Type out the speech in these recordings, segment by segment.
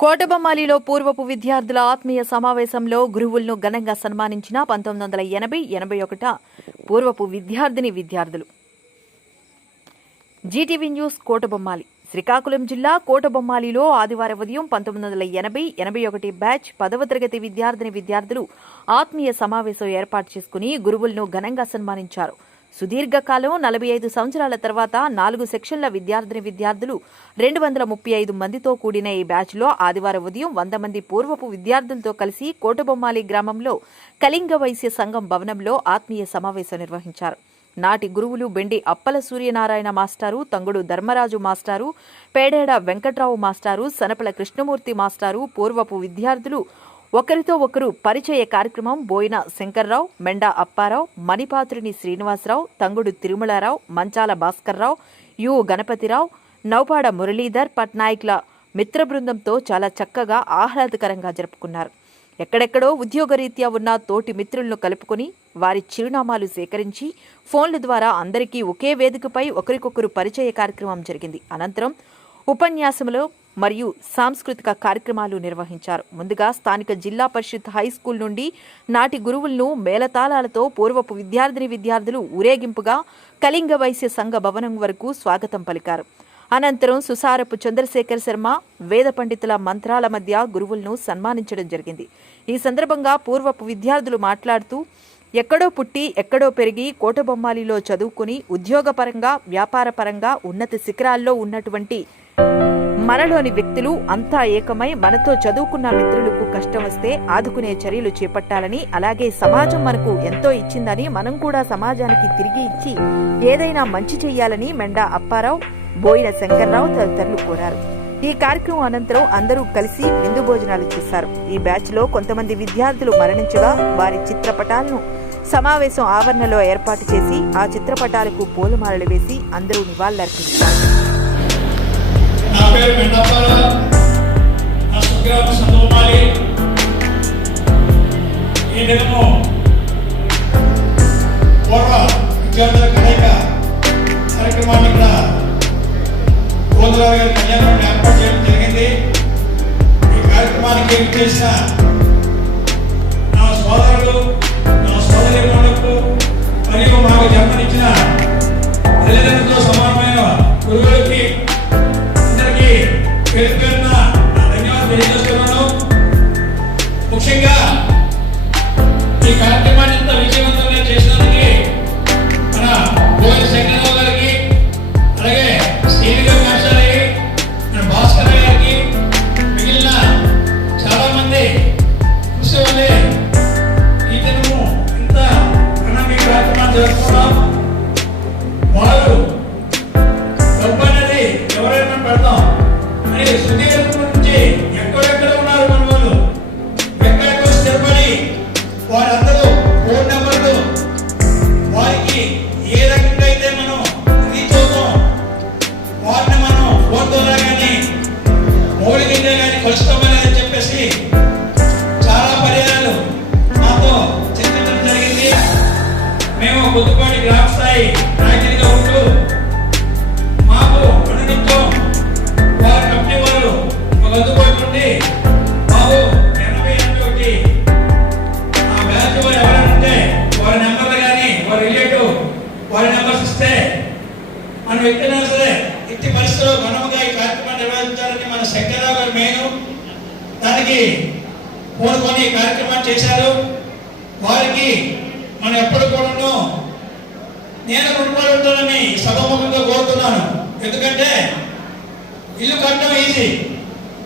కోటబొమ్మాలిలో పూర్వపు విద్యార్థుల ఆత్మీయ సమావేశంలో గురువులను ఘనంగా సన్మానించిన పంతొమ్మిది వందల ఎనభై ఎనభై ఒకట పూర్వపు విద్యార్థిని విద్యార్థులు. Zee TV news Kotabommali. శ్రీకాకుళం జిల్లా కోటబొమ్మాలిలో ఆదివారం ఉదయం పంతొమ్మిది వందల ఎనభై ఎనభై ఒకటి బ్యాచ్ పదవ తరగతి విద్యార్థిని విద్యార్థులు ఆత్మీయ సమావేశం ఏర్పాటు చేసుకుని గురువులను ఘనంగా సన్మానించారు. సుదీర్ఘకాలం నలభై ఐదు సంవత్సరాల తర్వాత నాలుగు సెక్షన్ల విద్యార్థిని విద్యార్థులు రెండు వందల ముప్పై ఐదు మందితో కూడిన ఈ బ్యాచ్లో ఆదివారం ఉదయం వంద మంది పూర్వపు విద్యార్థులతో కలిసి కోటబొమ్మాలి గ్రామంలో కళింగ వైశ్య సంఘం భవనంలో ఆత్మీయ సమావేశం నిర్వహించారు. నాటి గురువులు బెండి అప్పల సూర్యనారాయణ మాస్టారు తంగుడు ధర్మరాజు మాస్టారు పేడేడ వెంకట్రావు మాస్టారు సనపల కృష్ణమూర్తి మాస్టారు పూర్వపు విద్యార్థులు ఒకరితో ఒకరు పరిచయ కార్యక్రమం బోయిన శంకర్రావు మెండా అప్పారావు మణిపాత్రుని శ్రీనివాసరావు తంగుడు తిరుమలారావు మంచాల భాస్కర్రావు యు గణపతిరావు నౌపాడ మురళీధర్ పట్నాయక్ల మిత్ర బృందంతో చాలా చక్కగా ఆహ్లాదకరంగా జరుపుకున్నారు. ఎక్కడెక్కడో ఉద్యోగరీత్యా ఉన్న తోటి మిత్రులను కలుపుకొని వారి చిరునామాలు సేకరించి ఫోన్ల ద్వారా అందరికీ ఒకే వేదికపై ఒకరికొకరు పరిచయ కార్యక్రమం జరిగింది. అనంతరం ఉపన్యాసములు మరియు సాంస్కృతిక కార్యక్రమాలు నిర్వహించారు. ముందుగా స్థానిక జిల్లా పరిషత్ హై స్కూల్ నుండి నాటి గురువులను మేళతాళాలతో పూర్వపు విద్యార్థిని విద్యార్థులు ఊరేగింపుగా కళింగ వైశ్య సంఘ భవనం వరకు స్వాగతం పలికారు. అనంతరం సుసారపు చంద్రశేఖర్ శర్మ వేద పండితుల మంత్రాల మధ్య గురువులను సన్మానించడం జరిగింది. ఈ సందర్భంగా పూర్వపు విద్యార్థులు మాట్లాడుతూ ఎక్కడో పుట్టి ఎక్కడో పెరిగి కోటబొమ్మాలిలో చదువుకుని ఉద్యోగపరంగా వ్యాపారపరంగా ఉన్నత శిఖరాల్లో ఉన్నటువంటి మనలోని వ్యక్తులు అంతా ఏకమై మనతో చదువుకున్న మిత్రులకు కష్టం వస్తే ఆదుకునే చర్యలు చేపట్టాలని అలాగే సమాజం మనకు ఎంతో ఇచ్చిందని మనం కూడా సమాజానికి తిరిగి ఇచ్చి ఏదైనా మంచి చేయాలని మెండా అప్పారావు బోయిన శంకర్రావు తదితరులు కోరారు. ఈ కార్యక్రమం అనంతరం అందరూ కలిసి విందు భోజనాలు చేశారు. ఈ బ్యాచ్లో కొంతమంది విద్యార్థులు మరణించగా వారి చిత్రపటాలను సమావేశం ఆవరణలో ఏర్పాటు చేసి ఆ చిత్రపటాలకు పూలమాలలు వేసి అందరూ నివాళులర్పించారు. నా కార్యక్రమాన్ని ఇక్కడ గోదావరి గారి ఏర్పాటు చేయడం జరిగింది. ఈ కార్యక్రమానికి చేసిన మరియు మాకు వారికి కోరుకొని కార్యక్రమాన్ని చేశారు. వారికి మనం ఎప్పుడు కూడాను నేను రుణపడి ఉంటానని సభముఖంగా కోరుతున్నాను. ఎందుకంటే ఇల్లు కట్టడం ఈజీ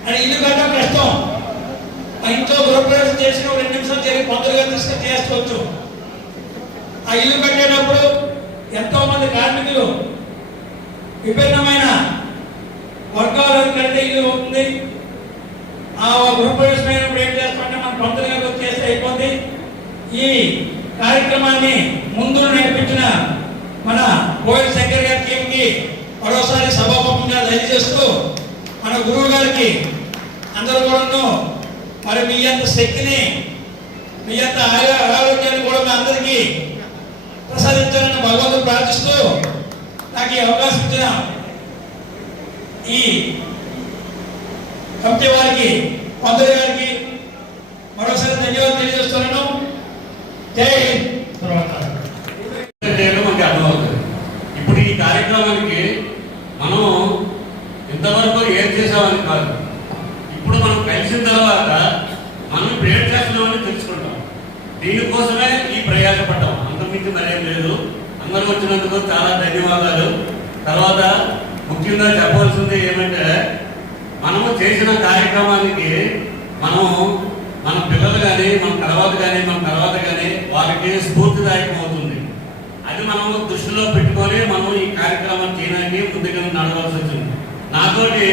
అని ఇల్లు కట్టడం కష్టం. ఆ ఇంట్లో గృహప్రవేశం చేసిన రెండు నిమిషాలు జరిగి పందులుగా తీసుకొని చేసుకోవచ్చు ఆ ఇల్లు కట్టేటప్పుడు ఎంతో మంది కార్మికులు విభిన్నమైన వర్గాలను కంటే ఇల్లు అవుతుంది ఆ ఏం చేస్తామంటే మనం పంతులుగా వచ్చేస్తే అయిపోతుంది ఈ కార్యక్రమాన్ని ముందు నేర్పించిన మన కోయిల్ శంకర్ గారి టీంకి మరోసారి సభాముఖంగా దయచేస్తూ మన గురువు గారికి అందరూ కూడాను మరి మీ అంత శక్తిని మీ యొక్క ఆయా ఆరోగ్యాన్ని కూడా మీ అందరికీ ప్రసాదించాలని భగవంతుడు ప్రార్థిస్తూ నాకు ఈ అవకాశం ఇచ్చిన ఈ కమిటీ వారికి పంతులు గారికి మరోసారి ధన్యవాదాలు తెలియజేస్తున్నాను. జై తర్వాత చేయడం మనకి అర్థమవుతుంది. ఇప్పుడు ఈ కార్యక్రమానికి మనం ఇంతవరకు ఏం చేసామని కాదు. ఇప్పుడు మనం కలిసిన తర్వాత మనం ఇప్పుడు చేస్తున్నామని తెలుసుకుంటాం. దీనికోసమే ఈ ప్రయాసపడ్డాం. అంతకుమించి మరేం లేదు. అందరూ వచ్చినందుకు చాలా ధన్యవాదాలు. తర్వాత ముఖ్యంగా చెప్పవలసింది ఏమంటే చేసిన కార్యక్రమానికి మనం మన పిల్లలు కానీ మన తర్వాత కానీ మన తర్వాత కానీ వారికి స్ఫూర్తిదాయకం అవుతుంది అది మనం దృష్టిలో పెట్టుకొని మనం ఈ కార్యక్రమం చేయడానికి ముందుగా నడవలసి వచ్చింది. నాతోటి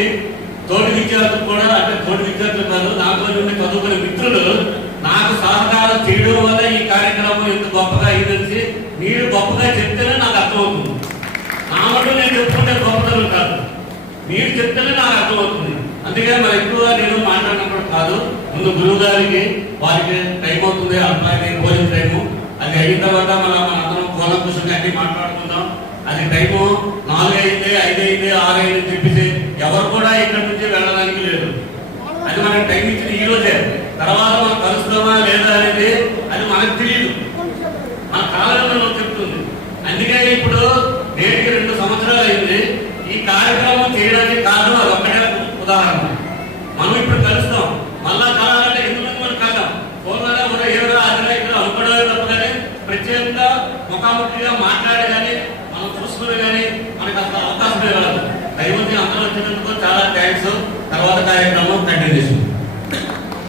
తోటి విద్యార్థులు కూడా అంటే తోటి విద్యార్థులు కాదు నాతో నుండి చదువుకునే మిత్రులు నాకు సహకారం చేయడం వల్ల ఈ కార్యక్రమం ఎంత గొప్పగా అయిందని మీరు గొప్పగా చెప్తేనే నాకు అర్థమవుతుంది. నా మటు నేను చెప్పుకుంటే గొప్పతనం కాదు. మీరు చెప్తేనే నాకు అర్థమవుతుంది. అందుకే మరి ఎక్కువగా నేను మాట్లాడినప్పుడు కాదు ముందు గురువు గారికి వారికి టైం అవుతుంది అబ్బాయి భోజనం టైము అది అయిన తర్వాత మన మనందరం కోలం కూర్చొని అన్ని మాట్లాడుకుందాం. అది టైము నాలుగు అయింది ఐదు అయింది ఆరు అయింది అని చెప్పేసి ఎవరు కూడా ఇక్కడి నుంచి వెళ్ళడానికి లేదు. అది మనకి టైం ఇచ్చిన ఈ రోజే. తర్వాత మనం కలుస్తామా లేదా అనేది అది మనకు తెలియదు మన కాలంలో చెప్తుంది. అందుకే ఇప్పుడు నేటికి రెండు సంవత్సరాలు అయింది. ఈ కార్యక్రమం చేయడానికి కారణం ఉదాహరణ. మనం ఇప్పుడు కలుస్తాం. మళ్ళా కలాలంటే ఎందుకు మనం కలదాం ఫోన్లోనే కూడా ఏదో అదిలో ఇక్కడ అనుకోవడమే తప్ప కానీ ప్రత్యేకంగా ముఖాముఖిగా మాట్లాడే కానీ మనం చూసుకునే కానీ మనకు అంత అవకాశం లేదు. దైవం అందరూ వచ్చినందుకు చాలా థ్యాంక్స్ తర్వాత కార్యక్రమం కంటిన్యూ చేస్తుంది